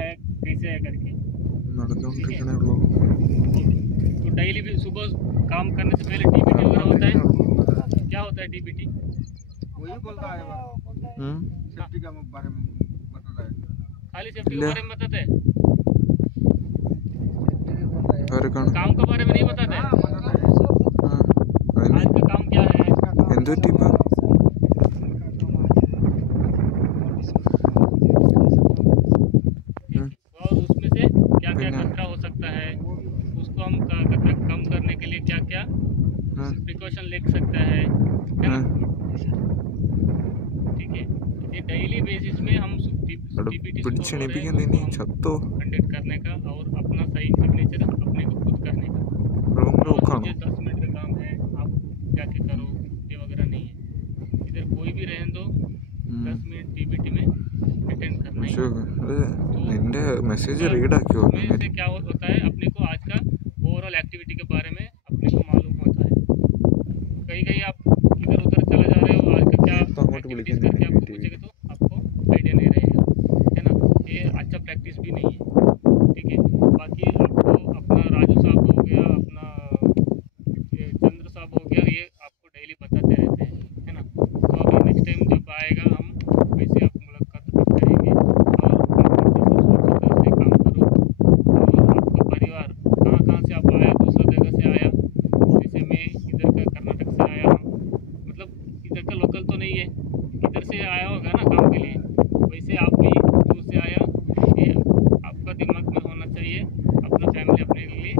है, कैसे है करके। तो डेली भी सुबह काम करने से पहले डीबीटी वगैरह होता है। क्या होता है डीबीटी? वही बोलता है सेफ्टी के बारे में बताता है। खाली सेफ्टी के बारे में बताता है, काम के बारे में नहीं बताता है। आज का काम क्या है? और उसमें से क्या क्या खतरा हो सकता है, उसको हम कम करने के लिए क्या क्या प्रिकॉशन ले सकता है ना? ठीक है, ये डेली बेसिस में हम डीबीटी कंडक्ट करने का और अपना सही सिग्नेचर अपने को खुद करने का। मुझे 10 मिनट का काम है, आप जाके करो, ये वगैरह नहीं है। इधर कोई भी रहने दो, 10 मिनट डीबीटी में अटेंड करना है। तो मेसेज रीड इससे क्या होता है, अपने को आज का ओवरऑल एक्टिविटी के बारे में अपने को मालूम होता है। कहीं आप इधर उधर चला जा रहे हो, आज का क्या एक्टिविटीज करके आपको पूछेंगे तो आपको आइडिया नहीं रहेगा, है ना। ये अच्छा प्रैक्टिस भी नहीं है, ठीक है। बाकी आपको अपना राजू साहब हो गया, अपना चंद्र साहब हो गया, ये आपको डेली बताते रहते हैं, है ना। तो अभी नेक्स्ट टाइम जब आएगा हम वैसे आप मुलाकात करते रहेंगे और सुरक्षित से काम करो। और आपका परिवार कहाँ से आप आया, दूसरा जगह से आया, जैसे मैं इधर का कर्नाटक से आया हूँ, मतलब इधर का लोकल तो नहीं है, इधर से आया होगा ना काम के लिए, वैसे आप भी दूर से आया। ये आपका दिमाग में होना चाहिए, अपना फैमिली अपने लिए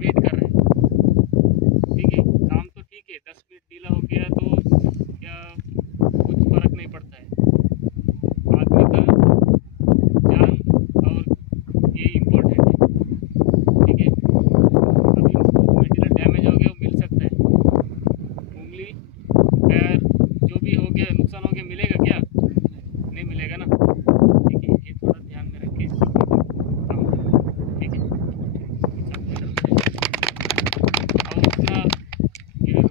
वेट कर रहे हैं, ठीक है। काम तो ठीक है, 10 मिनट ढीला हो गया तो क्या कुछ फर्क नहीं पड़ता है। आदमी का जान और ये इम्पोर्टेंट है, ठीक है। अभी कुछ मटेरियल डैमेज हो गया, वो मिल सकता है, उंगली पैर जो भी हो गया, नुकसान हो गया, मिलेगा क्या? नहीं मिलेगा ना, ठीक है। ये थोड़ा ध्यान में रख के ठीक है। और उतना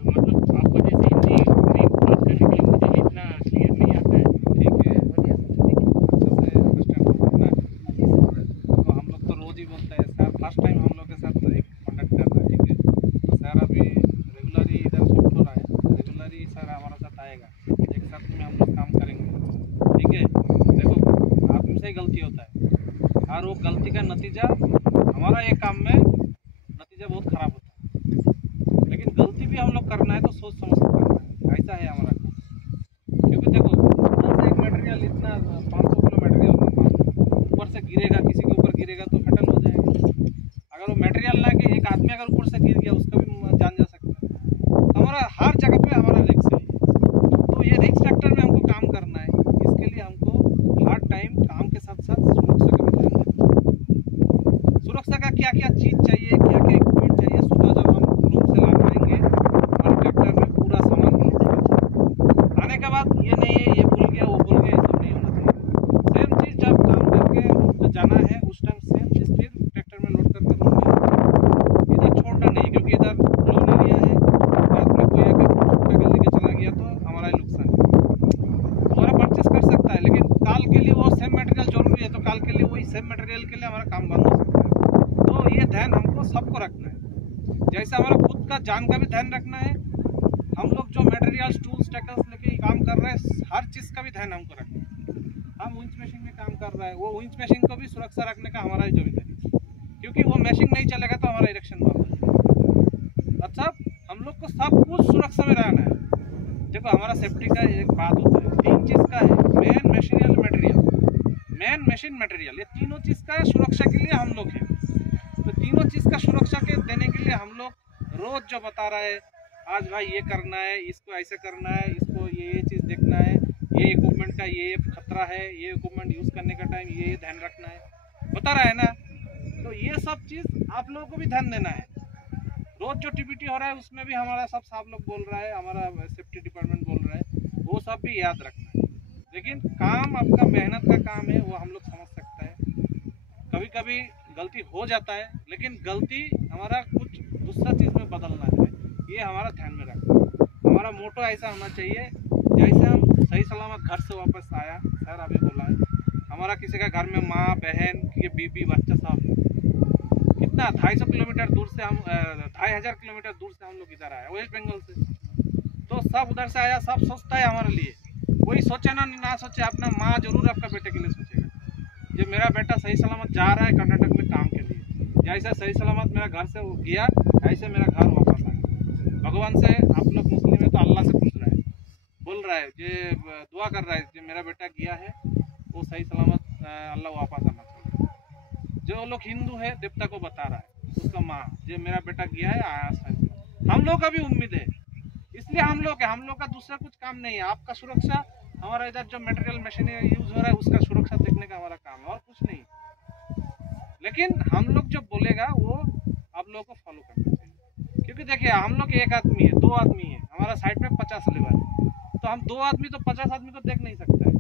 मतलब आपको जैसे हिंदी बात करने के लिए मुझे भी इतना क्लियर नहीं आता है, ठीक है, सबसे अंडरस्टैंड करना। तो हम लोग तो रोज ही बोलते हैं सर, फर्स्ट टाइम हम लोग के साथ एक कॉन्टैक्ट कर रहा है, ठीक है। तो सर अभी रेगुलरली इधर शिफ्ट हो रहा है, रेगुलरली सर हमारे साथ आएगा, एक साथ में हम लोग काम करेंगे, ठीक है। देखो आदमी से गलती होता है और वो गलती का नतीजा हमारा एक काम में नतीजा बहुत खराब होता है। लेकिन गलती भी हम लोग करना है तो सोच समझ कर करना है, ऐसा है हमारा काम। क्योंकि देखो एक मटेरियल इतना 500 किलो मटेरियल ऊपर से गिरेगा, किसी के ऊपर गिरेगा तो फटल हो जाएगा। अगर वो मटेरियल ना कि एक आदमी अगर ऊपर से गिर गया उसका भी जान जा सकता है। तो हमारा हर जगह पे हमारा रिस्क है, तो ये रिस्क फैक्टर में हमको काम करना है। इसके लिए हमको हर टाइम काम के साथ साथ सुरक्षा का भी ध्यान रखना है। सुरक्षा का क्या क्या चीज़ चाहिए, क्या क्या इक्विपमेंट चाहिए, सुबह जब हम रूम से ला पाएंगे और ट्रैक्टर में पूरा सामान लोड आने के बाद ये नहीं है ये भूल गया वो भूल गया, ये सब नहीं होना चाहिए। सेम चीज़ जब काम करके रूम पे जाना है उस टाइम सेम चीज़ फिर ट्रैक्टर में लोड करके रूम में इधर छोड़ना नहीं, क्योंकि इधर लोन एरिया है, रात में कोई आके छुट्टा कर लेके चला गया तो हमारा ही नुकसान है। हमारा परचेस कर सकता है लेकिन काल के लिए वो सेम मटेरियल जरूरी है, तो काल के लिए वही सेम मटेरियल के लिए हमारा काम बंद हो सकता है। तो ये ध्यान हमको सबको रखना है, जैसे हमारा खुद का जान का भी ध्यान रखना है। हम लोग जो मटेरियल टूल्स टैकल्स लेके काम कर रहे हैं, हर चीज़ का भी ध्यान हमको रखना है। हम विंच मशीन में काम कर रहे हैं, वो विंच मशीन को भी सुरक्षा रखने का हमारा ही जिम्मेदारी है, क्योंकि वो मशीन नहीं चलेगा तो हमारा इरेक्शन बंद हो जाएगा। अच्छा, हम लोग को सब कुछ सुरक्षा में रहना है। देखो हमारा सेफ्टी का एक बात होता है, 3 चीज़ का है, मेन मशीनियल मटेरियल, मेन मशीन मटेरियल, ये तीनों चीज़ का सुरक्षा के लिए हम लोग हैं। तो तीनों चीज़ का सुरक्षा के देने के लिए हम लोग रोज़ जो बता रहा है, आज भाई ये करना है, इसको ऐसे करना है, इसको ये चीज़ देखना है, ये इक्विपमेंट का ये खतरा है, ये इक्विपमेंट यूज़ करने का टाइम ये ध्यान रखना है, बता रहा है ना। तो ये सब चीज़ आप लोगों को भी ध्यान देना है। रोज़ जो टीपीटी हो रहा है उसमें भी हमारा सब साहब लोग बोल रहा है, हमारा सेफ्टी डिपार्टमेंट बोल रहा है, वो सब भी याद रखना है। लेकिन काम आपका मेहनत का काम है, वो हम लोग समझ सकते हैं, कभी कभी गलती हो जाता है, लेकिन गलती हमारा कुछ दूसरा चीज़ में बदलना है, ये हमारा ध्यान में रखना। हमारा मोटो ऐसा होना चाहिए, जैसे हम सही सलामत घर से वापस आया, सर अभी बोला है, हमारा किसी का घर में माँ बहन के बीबी बच्चा सब कितना 250 किलोमीटर दूर से हम 2500 किलोमीटर दूर से हम लोग इधर आए वेस्ट बंगाल से, तो सब उधर से आया, सब सोचता है हमारे लिए, कोई सोचे ना सोचे, अपना माँ जरूर आपका बेटे के लिए सोचेगा। जो मेरा बेटा सही सलामत जा रहा है कर्नाटक में काम के लिए, जैसे सही सलामत मेरा घर से वो गया ऐसे मेरा घर वापस आया। भगवान से आप लोग मुस्लिम है तो अल्लाह से पूछ रहा है, बोल रहा है, ये दुआ कर रहा है जो मेरा बेटा गया है वो सही सलामत अल्लाह वापस आना चाहिए। जो लोग हिंदू है देवता को बता रहा है उसका माँ, जो मेरा बेटा गया है आया सही। हम लोग का भी उम्मीद है, इसलिए हम लोग का दूसरा कुछ काम नहीं है। आपका सुरक्षा, हमारा इधर जो मटेरियल मशीन यूज हो रहा है उसका सुरक्षा देखने का हमारा काम है और कुछ नहीं। लेकिन हम लोग जो बोलेगा वो आप लोगों को फॉलो करना चाहिए, क्योंकि देखिए हम लोग एक आदमी है, दो आदमी है, हमारा साइड में 50 लेबर है, तो हम 2 आदमी तो 50 आदमी को देख नहीं सकता है।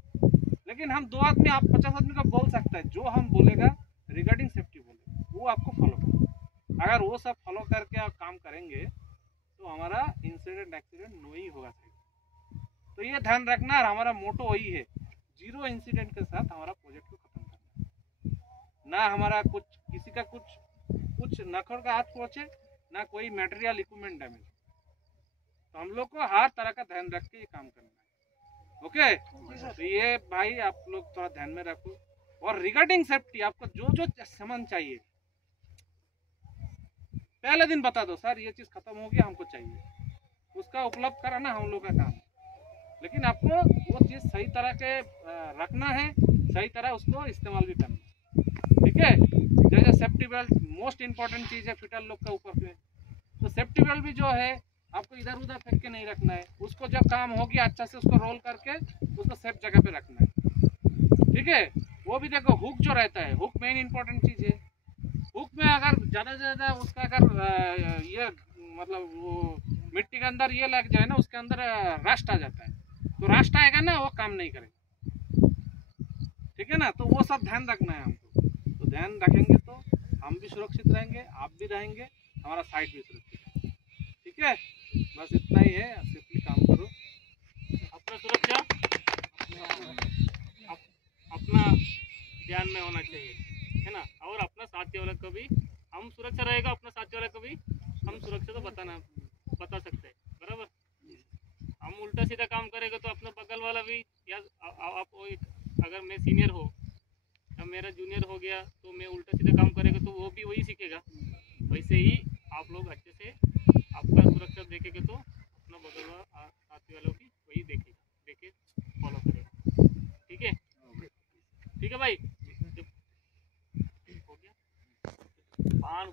लेकिन हम 2 आदमी आप 50 आदमी को बोल सकता है, जो हम बोलेगा रिगार्डिंग सेफ्टी बोलेगा वो आपको फॉलो करना। अगर वो सब फॉलो करके आप काम करेंगे तो हमारा इंसिडेंट एक्सीडेंट नहीं होगा सही। तो ये ध्यान रखना, और हमारा मोटो वही है, 0 इंसिडेंट के साथ हमारा प्रोजेक्ट को खत्म करना, ना हमारा कुछ किसी का कुछ नखर का हाथ पहुंचे, ना कोई मटेरियल इक्विपमेंट डैमेज। तो हम लोग को हर तरह का ध्यान रख के ये काम करना है। ओके, तो ये भाई आप लोग थोड़ा ध्यान में रखो। और रिगार्डिंग सेफ्टी आपको जो जो सामान चाहिए पहले दिन बता दो, सर ये चीज़ खत्म हो गया हमको चाहिए, उसका उपलब्ध कराना हम लोग का काम है। लेकिन आपको वो चीज़ सही तरह के रखना है, सही तरह उसको इस्तेमाल भी करना है, ठीक है। जैसे सेफ्टी बेल्ट मोस्ट इंपॉर्टेंट चीज़ है फिटर लोग का ऊपर पे, तो सेफ्टी बेल्ट भी जो है आपको इधर उधर फेंक के नहीं रखना है, उसको जब काम हो गया अच्छा से उसको रोल करके उसको सेफ जगह पे रखना है, ठीक है। वो भी देखो हुक जो रहता है, हुक मेन इंपॉर्टेंट चीज़ है। हुक में अगर ज़्यादा से ज़्यादा उसका अगर ये मतलब वो मिट्टी के अंदर ये लग जाए ना, उसके अंदर रस्ट आ जाता है, तो रस्ट आएगा ना वो काम नहीं करेगा, ठीक है ना। तो वो सब ध्यान रखना है हमको, तो ध्यान रखेंगे तो हम भी सुरक्षित रहेंगे, आप भी रहेंगे, हमारा साइट भी सुरक्षित है, ठीक है। बस इतना ही है, सेफली काम करो, अपना सुरक्षा अपना ध्यान में होना चाहिए, है ना। और अपना साथी वाला को भी हम सुरक्षा रहेगा, अपना साथी वाला को भी हम सुरक्षा तो बता सकते हैं, बराबर। हम उल्टा सीधा काम करेंगे तो अपना बगल वाला भी, या आप अगर मैं सीनियर हो या मेरा जूनियर हो गया तो मैं उल्टा सीधा काम करेगा तो वो भी वही सीखेगा। वैसे ही आप लोग अच्छे से आपका सुरक्षा देखेंगे तो अपना बगल वाला साथी वालों की वही देखे फॉलो करेगा, ठीक है। ठीक है भाई, हो गया पान